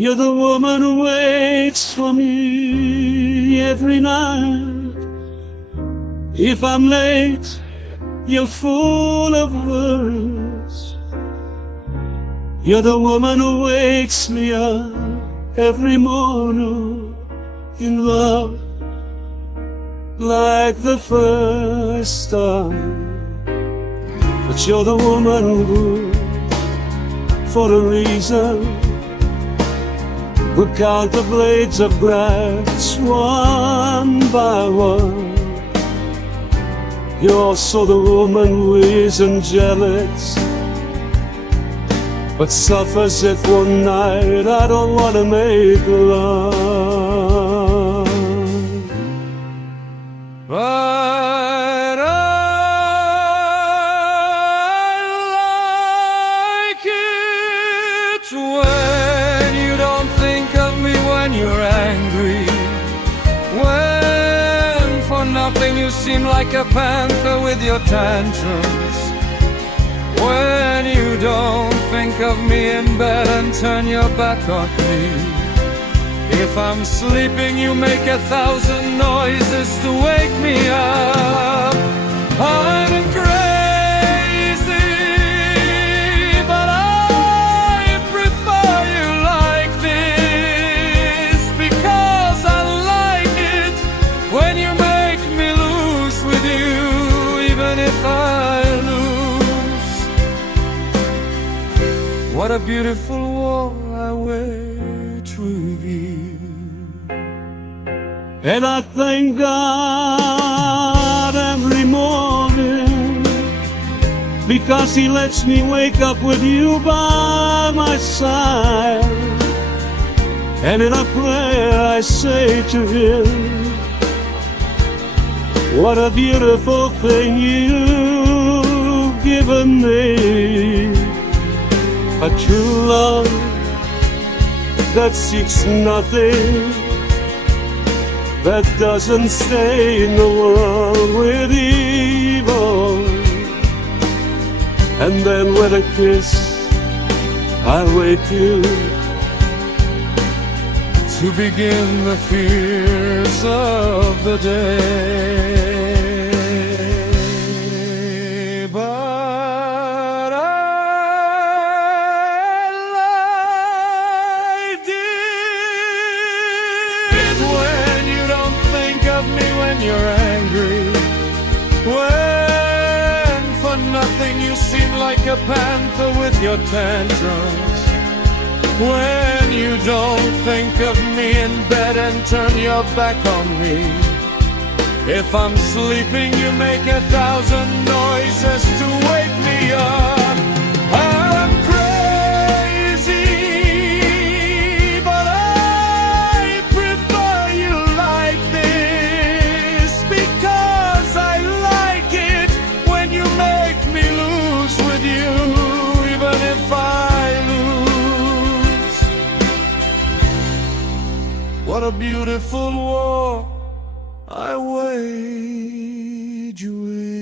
You're the woman who waits for me every night. If I'm late, you're full of words. You're the woman who wakes me up every morning in love, like the first time. But you're the woman who, for a reason, would count the blades of grass one by one. You're also the woman who isn't jealous, but suffers if one night I don't want to make love. But I like it when you don't think of me when you're angry, when for nothing you seem like a panther with your tantrums, when you don't think of me in bed and turn your back on me. If I'm sleeping, you make 1,000 noises to wake me up. I'm crazy, but I prefer you like this, because I like it when you make me lose with you, even if I lose. What a beautiful war I wage with you. And I thank God every morning, because He lets me wake up with you by my side. And in a prayer I say to Him, what a beautiful thing you've given me, a true love that seeks nothing, that doesn't stay in the world with evil. And then with a kiss I'll wake you to begin the fears of the day. But I liked it when you don't think of me when you're angry, when for nothing you seem like a panther with your tantrums, when you don't think of me in bed and turn your back on me. If I'm sleeping, you make 1,000 noises to wake me up. I'm crazy, but I prefer you like this, because I like it when you make me lose with you, even if I lose. What a beautiful war I wage with.